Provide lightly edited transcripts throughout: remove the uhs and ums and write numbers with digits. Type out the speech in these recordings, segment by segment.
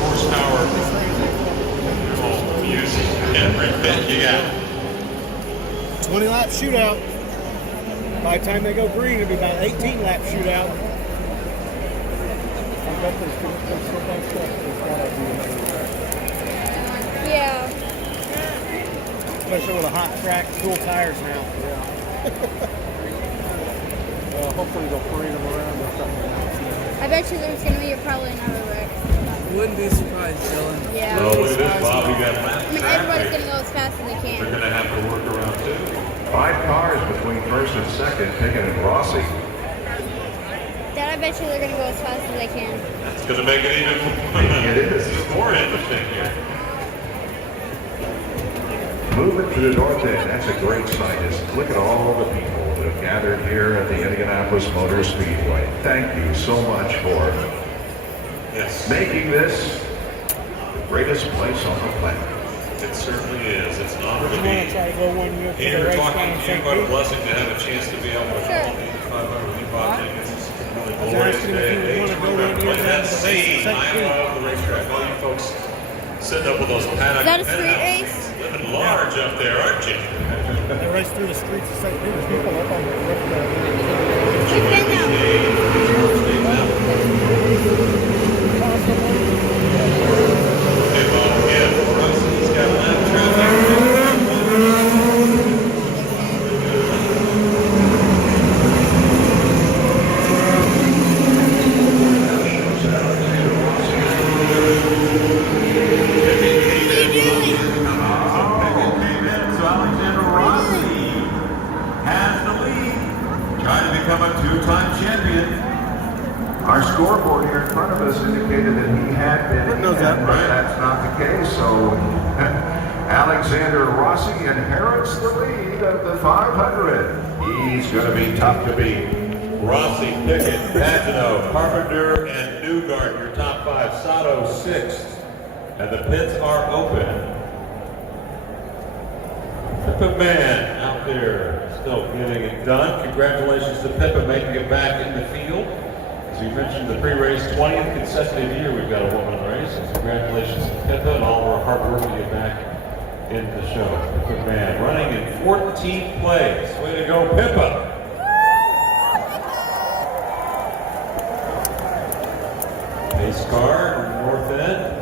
horsepower. Oh, use every bit you got. 20-lap shootout. By the time they go green, it'll be about 18-lap shootout. Yeah. Especially with a hot track, cool tires now. Yeah. Hopefully they'll parade them around or something else. I bet you there's going to be probably another wreck. Wouldn't be surprised, Dylan. Yeah. No, look at this, Bob. You got lap I mean, everybody's going to go as fast as they They're can. going to have to work around too. 5 cars between first and second, Pickett and Rossi. Dad, I bet you they're going to go as fast as they can. That's going to make it even more interesting here. Moving to the north end, that's a great sight. Look at all the people that have gathered here at the Indianapolis Motor Speedway. Thank you so much for making this the greatest place on the planet. It certainly is. It's an honor to You want to try be to go one year for the here race talking down in to you. St. What a Pete? blessing to have a chance to be able to Sure. call the 500 Reebok tickets. It's really I was glorious asking if day. you would want to go Remember, one year play down that to the scene. St. I Pete. love the racetrack. All you folks sitting up with those paddock Is that a street penthouses. race? Living large up there, aren't you? They race through the streets of St. Petersburg. People up on the roof. You've been Hey, Bob, again, Rossi's got lap traffic. Become a 2-time champion. Our scoreboard here in front of us indicated that he had been, but that's not the case. So Alexander Rossi inherits the lead of the 500. He's going to be tough to beat. Rossi, Pickett, Pagenaud, Carpenter, and Newgarden, your top 5. Sato 6th. And the pits are open. Pippa Man out there still getting it done. Congratulations to Pippa making it back in the field. As we mentioned, the pre-race 20th consecutive year we've got a woman race. And congratulations to Pippa and all of our hard work to get back in the show. Pippa Man running in 14th place. Way to go, Pippa. Pace car, north end.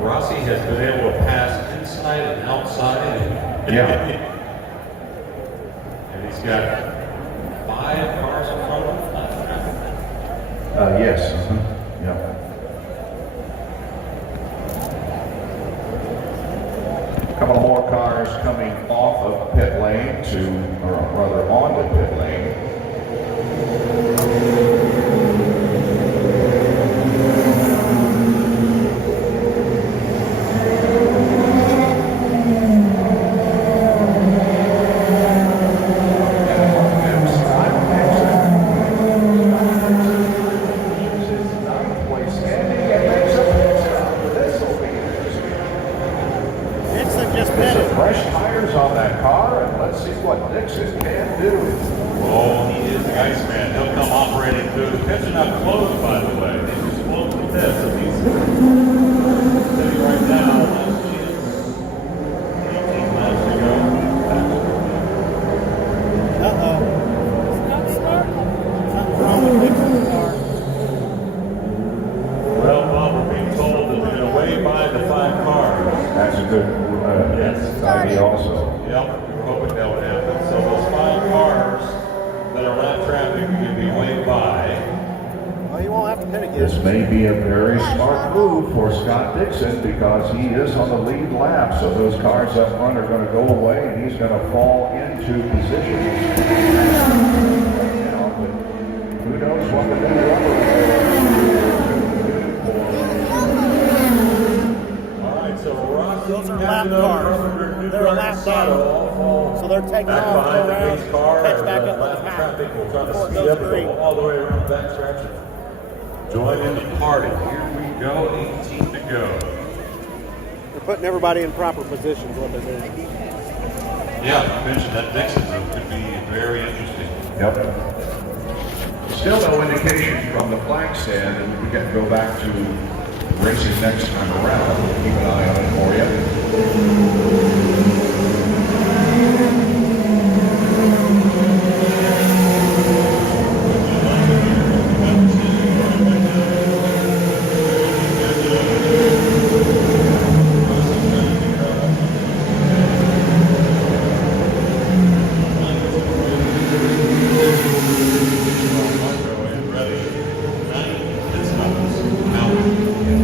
Rossi has been able to pass inside and outside. Yeah. And he's got 5 cars in front of him. Yes. Yeah. A couple more cars coming off of pit lane or rather onto pit lane. Fresh tires on that car, and let's see what Dixon can do. Oh, he is the Iceman. He'll come operating through. The pits are not closed, by the way. They just closed the pits. So he's sitting right now. Last chance. 18 laps to go. Uh-oh. Something's wrong with Dixon's car. Well, Bob, we're being told that they're going to weigh by the 5 cars. That's a good idea also. Yep, we were hoping that would happen. So those 5 cars that are lap traffic are going to be weighed by. Well, you won't have to pit again. This may be a very smart move for Scott Dixon because he is on the lead lap. So those cars up front are going to go away and he's going to fall into position. Who knows what the new rubber Those are lap cars. They're a lap down. So they're taking off, go around, catch back up with the pack. Traffic will try to Before it speed goes up green. all the way around the back stretch. Join in the party. Here we go, 18 to go. They're putting everybody in proper positions, what they're doing. Yeah, I mentioned that Dixon room could be very interesting. Yep. Still no indication from the flag stand, and we can go back to racing next time around. We'll keep an eye on it for you.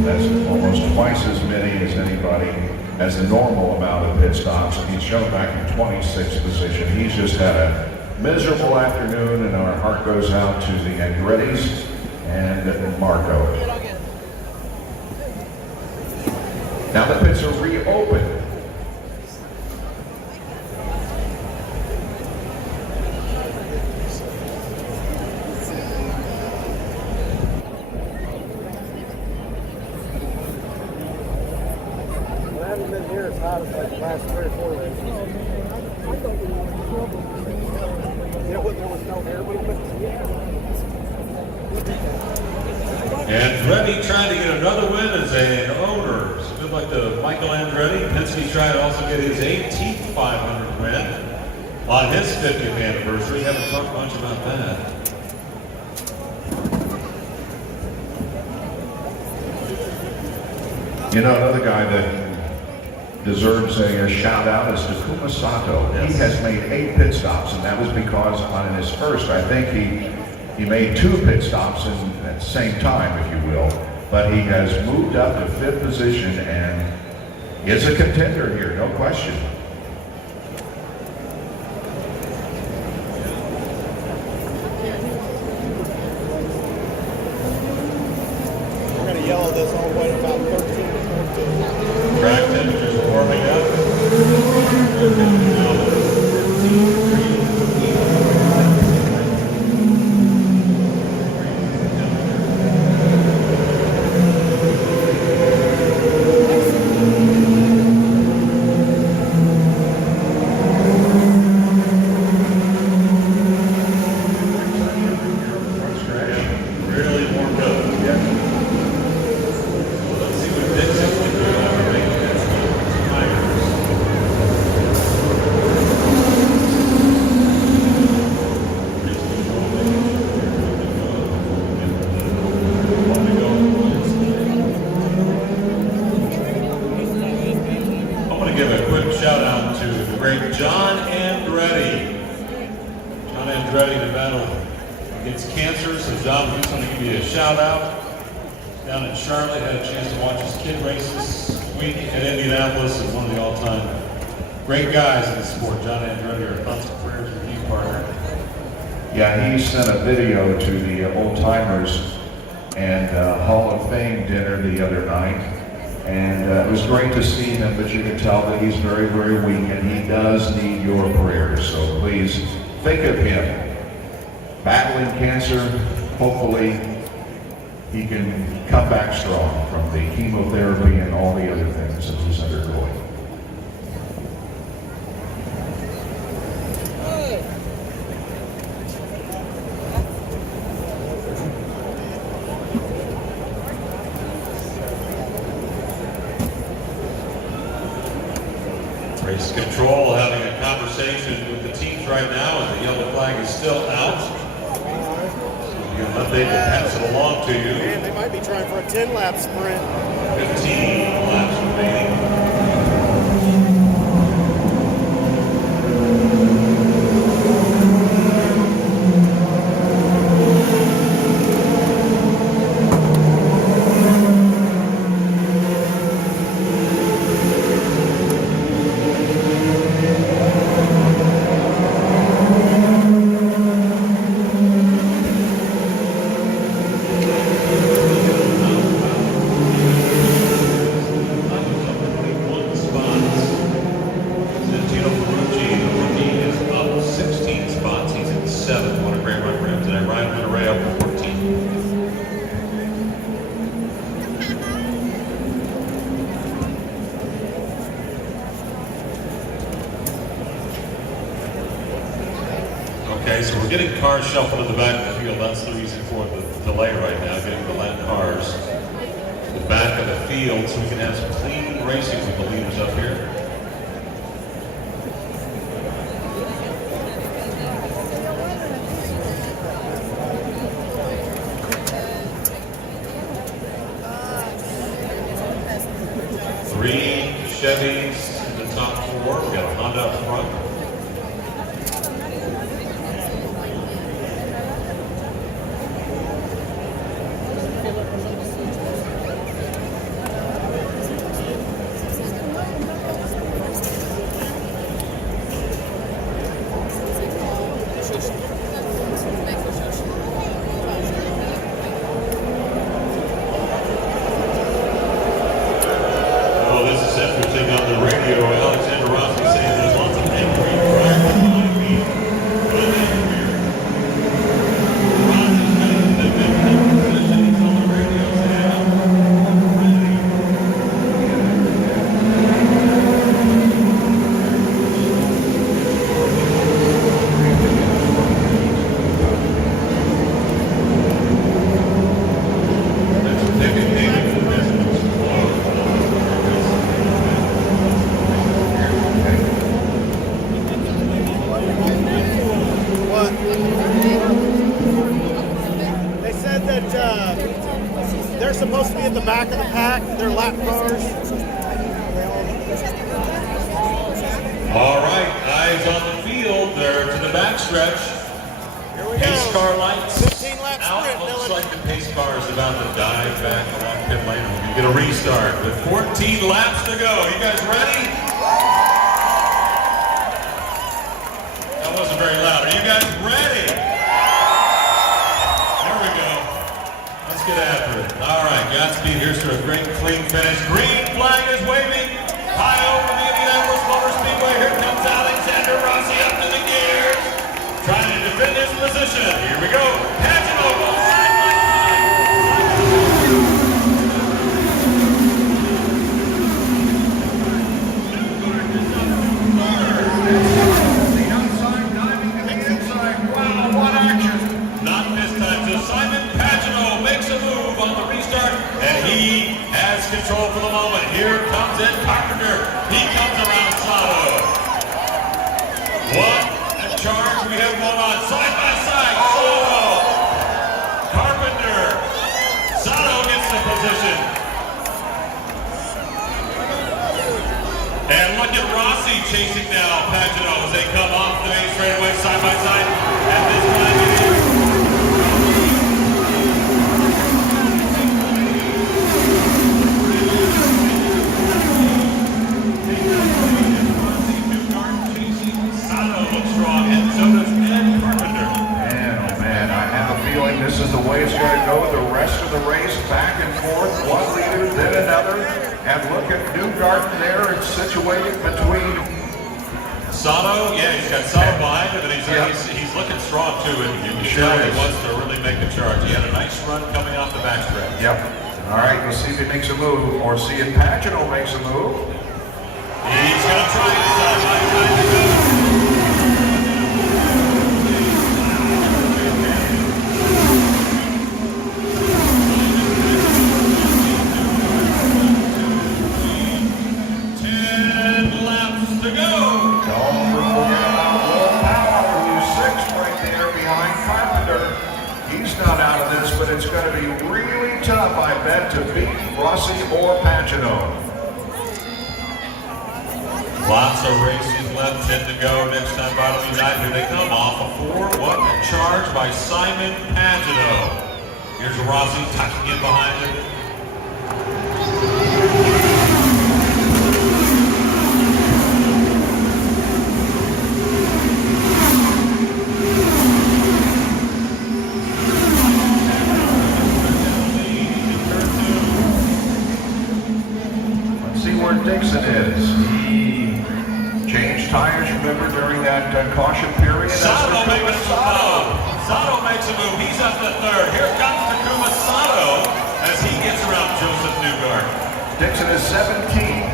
That's almost twice as many as anybody as the normal amount of pit stops, and he's shown back in 26th position. He's just had a miserable afternoon, and our heart goes out to the Andretti's and Marco. Now the pits are reopened. I haven't been here as hot as like the last 3 or 4 days. You know what? There was no air movement. Andretti trying to get another win as an owner. So good luck to Michael Andretti. Penske's trying to also get his 18th 500 win on his 50th anniversary. Haven't talked much about that. You know, another guy that deserves a shout out is Takuma Sato. Yes. He has made 8 pit stops, and that was because on his first, I think he made 2 pit stops at the same time, if you will. But he has moved up to 5th position and is a contender here, no question. We're going to yellow this all the way to about 13 to 14. Track temperatures are warming up. Really warmed up. Yeah. Let's see what Dixon can do out of it against the Tigers. I want to give a quick shout out to the great John Andretti. John Andretti, the battle against cancer, so John, we just want to give you a shout out. Down in Charlotte, had a chance to watch his kid race this week at Indianapolis, and one of the all-time great guys in the sport. John Andretti, our thoughts and prayers with you, partner. Yeah, he sent a video to the Old Timers and Hall of Fame dinner the other night. And it was great to see him, but you can tell that he's very, very weak, and he does need your prayers. So please think of him. Battling cancer, hopefully he can come back strong from the chemotherapy and all the other things that he's undergoing. Race control having a conversation with the teams right now, and the yellow flag is still out. So you'll update will pass it along to you. Man, they might be trying for a 10-lap sprint. 15 laps remaining. Okay, so we're getting cars shuffled in the back of the field. That's the reason for the delay right now, getting the lap cars to the back of the field so we can have some clean racing with the leaders up here. Three Chevys in the top four. We got a Honda up front. They're supposed to be at the back of the pack. They're lap cars. All right, eyes on the field. They're to the backstretch. Pace car lights 15 lap out. sprint, Looks Dylan. like the pace car is about to dive back around pit lane. We get a restart with 14 laps to go. You guys ready? That wasn't very loud. Are you guys ready? There we go. Let's get after it. All right, Godspeed. Here's to a great, clean finish. Green flag is waving high over the Indianapolis Motor Speedway. Here comes Alexander Rossi up to the gears, trying to defend his position. Here we go. Pagenaud goes side by side. The outside diving to the inside. Wow, what action! Not this time. So Simon Pagenaud makes a move on the restart, and he has control for the moment. Here comes Ed Carpenter. He comes around Sato. What a charge we have going on. Side by side. Sato. Carpenter. Sato gets the position. And look at Rossi chasing now Pagenaud as they come off the main straightaway side by side. And this time it is. Sato looks strong, and so does Ed Carpenter. Man, oh man, I have a feeling this is the way it's going to go the rest of the race, back and forth, one leader, then another. And look at Newgarden there, it's situated between. Sato, yeah, he's got Sato behind him, and he's looking strong too, and you can Sure tell he is. wants to really make a charge. He had a nice run coming off the backstretch. Yep. All right, we'll see if he makes a move, or see if Pagenaud makes a move. He's going to try it side by side. But it's going to be really tough, I bet, to beat Rossi or Pagenaud. Lots of races left, 10 to go. Next time Battle United, here they come off a 4. What a charge by Simon Pagenaud. Here's Rossi tucking in behind him. Dixon is. He changed tires, remember, during that caution period. Sato makes a move. Sato makes a move. He's up to third. Here comes Takuma Sato as he gets around Joseph Newgarden. Dixon is 17.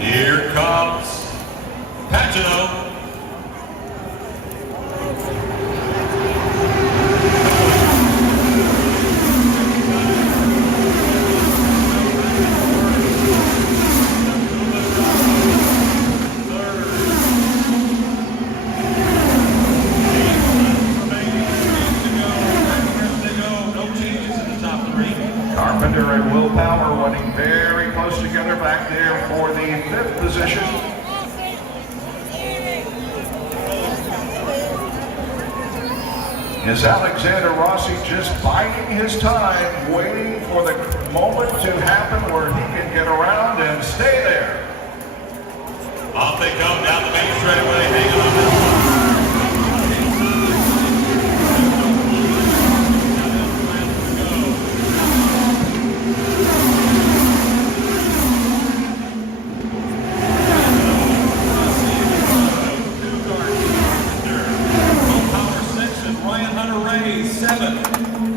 Here comes Pagenaud. Jr. back there for the 5th position. Is Alexander Rossi just biding his time, waiting for the moment to happen where he can get around and stay there? Off they come down the main straightaway, hanging on this one.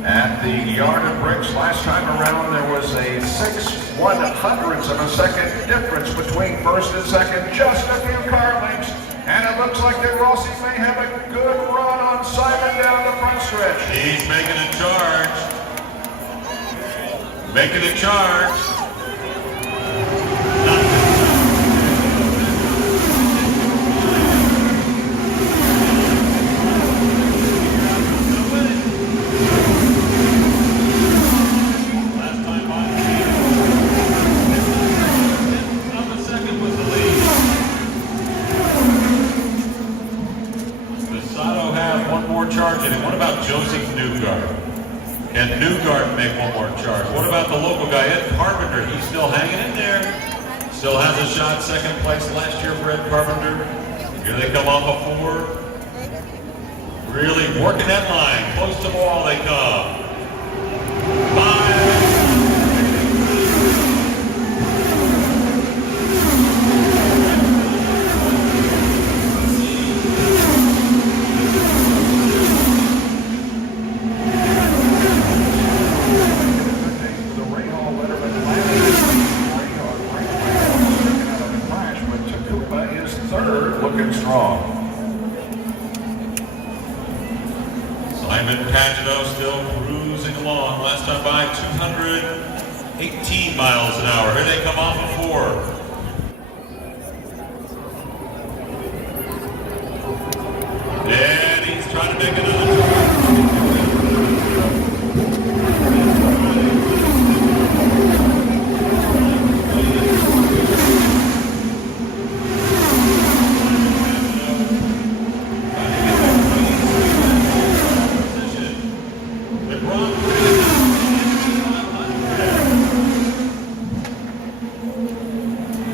At the yard of bricks last time around, there was a 6/100ths of a second difference between first and second, just a few car lengths, and it looks like that Rossi may have a good run on Simon down the front stretch. He's making a charge. Making a charge. Charging it. What about Joseph Newgard? Can Newgard make one more charge? What about the local guy, Ed Carpenter? He's still hanging in there. Still has a shot, second place last year for Ed Carpenter. Here they come off a 4. Really working that line. Close to the wall they come. 5. Looking strong. Simon Pagenaud still cruising along. Last time by 218 miles an hour. Here they come off of 4. And he's trying to make another charge.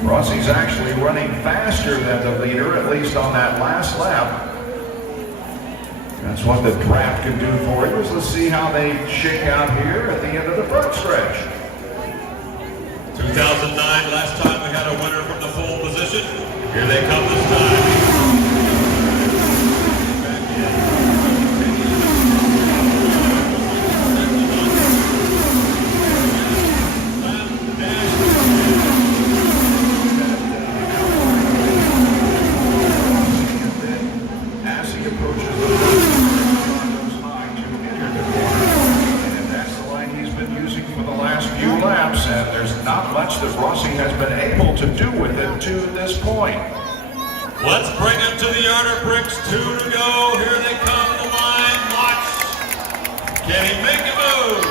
Rossi's actually running faster than the leader, at least on that last lap. That's what the draft can do for you. Let's see how they shake out here at the end of the front stretch. 2009, last time we had a winner from the pole position. Here they come this time. And there's not much that Rossi has been able to do with it to this point. Let's bring him to the yard of bricks. 2 to go. Here they come the line. Watch. Can he make a move?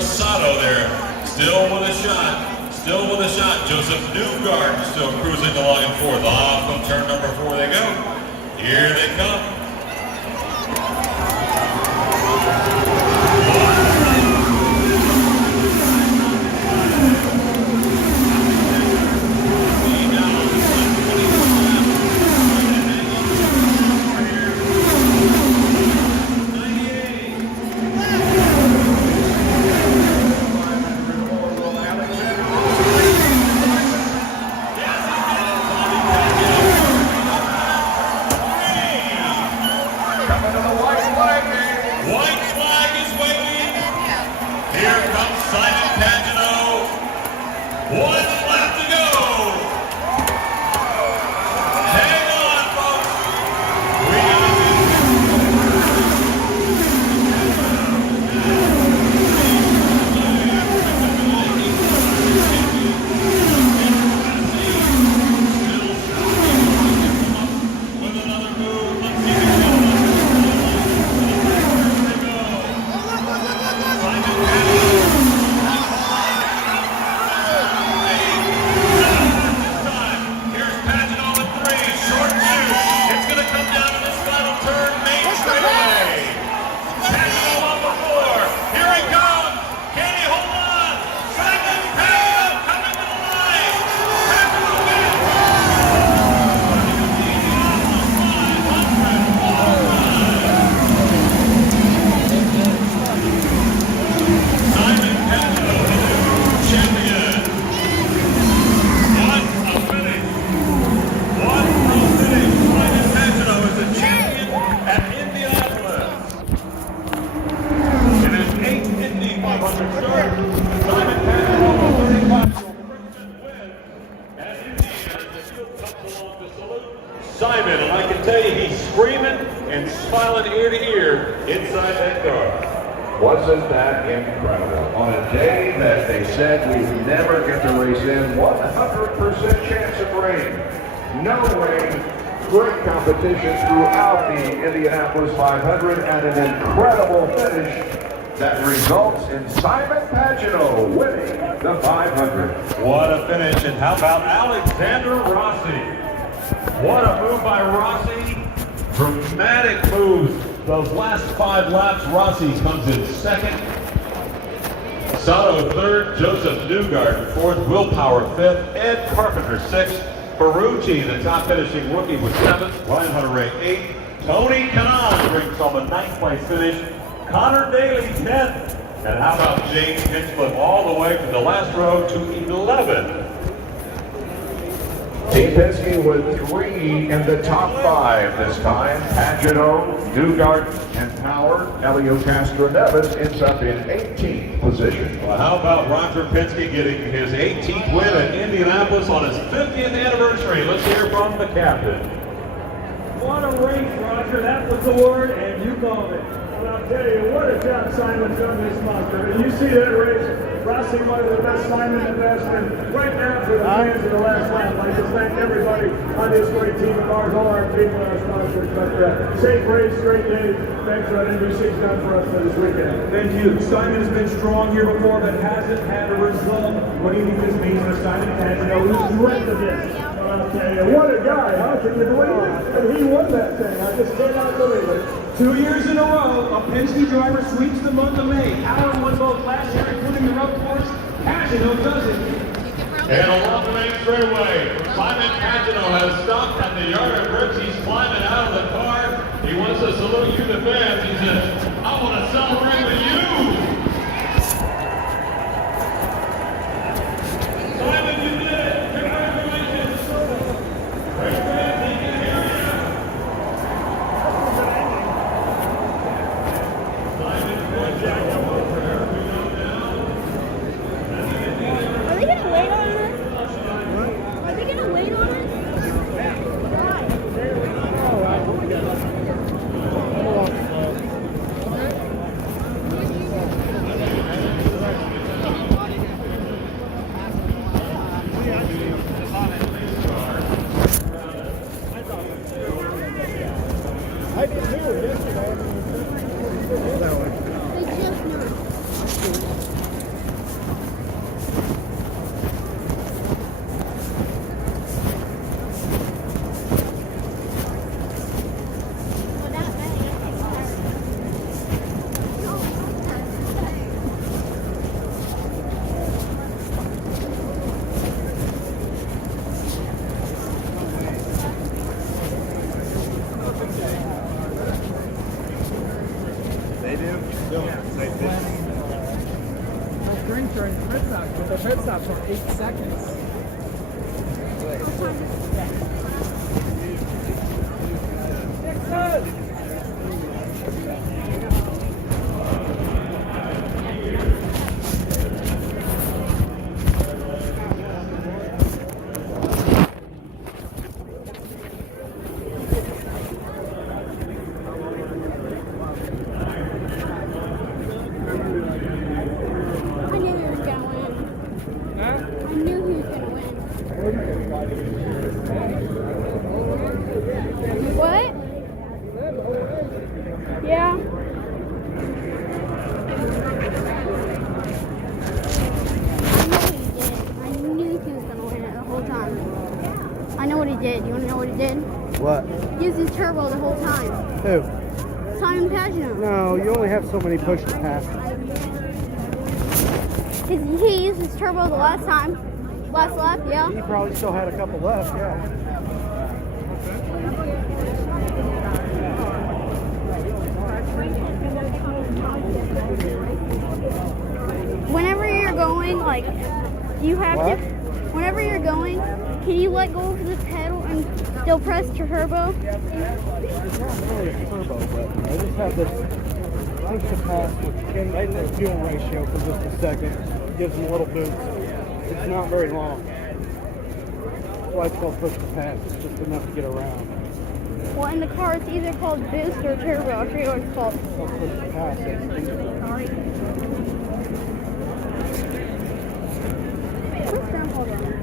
Sato there, still with a shot. Joseph Newgard still cruising along in 4th. Off from turn number 4 they go. Here they come. comes along to salute Simon, and I can tell you he's screaming and smiling ear to ear inside that car. Wasn't that incredible? On a day that they said we'd never get the race in, 100% chance of rain. No rain. Great competition throughout the Indianapolis 500 and an incredible finish that results in Simon Pagenaud winning the 500. What a finish, and how about Alexander Rossi? What a move by Rossi. Dramatic moves. Those last 5 laps, Rossi comes in second. Sato third, Joseph Newgarden fourth, Willpower fifth, Ed Carpenter sixth, Ferrucci, the top finishing rookie, was seventh, Ryan Hunter-Reay eighth, Tony Kanaan brings home a ninth place finish, Connor Daly 10th, and how about James Hinchcliffe all the way from the last row to 11th. Team Penske with 3 in the top 5 this time. Pagenaud, Newgarden, and Power. Elio Castroneves ends up in 18th position. Well, how about Roger Penske getting his 18th win at Indianapolis on his 50th anniversary? Let's hear from the captain. What a race, Roger. That was the word, and you called it. Well, I'll tell you, what a job Simon's done this month. And you see that race, Rossi, one of the best, Simon the best, and right now for the fans of the last lap, I just thank everybody on this great team of ours, all our people and our sponsors. But safe race, great day. Thanks for what NBC's done for us for this weekend. Thank you. Simon's been strong here before, but hasn't had a result. What do you think this means for Simon Pagenaud, who's great at this? Okay, what a guy, huh? Can you believe it? And he won that thing. I just cannot believe it. 2 years in a row, a Penske driver sweeps the month of May. Allen won both last year, including the road course. Pagenaud does it. And along the main straightaway, Simon Pagenaud has stopped at the yard of bricks. He's climbing out of the car. He wants to salute you, the fans. He says, I want to celebrate with you. Simon, you did it. Congratulations. Great fans, he can hear you. Simon's going Jack over there. We know now. Are they gonna wait on us? Are they gonna wait on us? I did too, yesterday. They just know. Those drinks are in the pit stop, but the pit stops are 8 seconds. I knew he was gonna win. I knew he was gonna win. What? Yeah. I knew he was gonna win it the whole time. I know what he did. You wanna know what he did? What? He used his turbo the whole time. Who? Simon Pagenaud. No, you only have so many pushes past. He used his turbo the last time. Last lap, yeah. He probably still had a couple left, yeah. Whenever you're going, like, you have What? to. Whenever you're going, can you let go of the pedal and still press your turbo? It's not really a turbo, but I just have this push to pass, which changes the fuel ratio for just a second. Gives them little boost. It's not very long. why it's called push to pass. It's just enough to get around. Well, in the car, it's either called boost or turbo. I forget what it's called. It's called push to pass. Where's Grandpa going?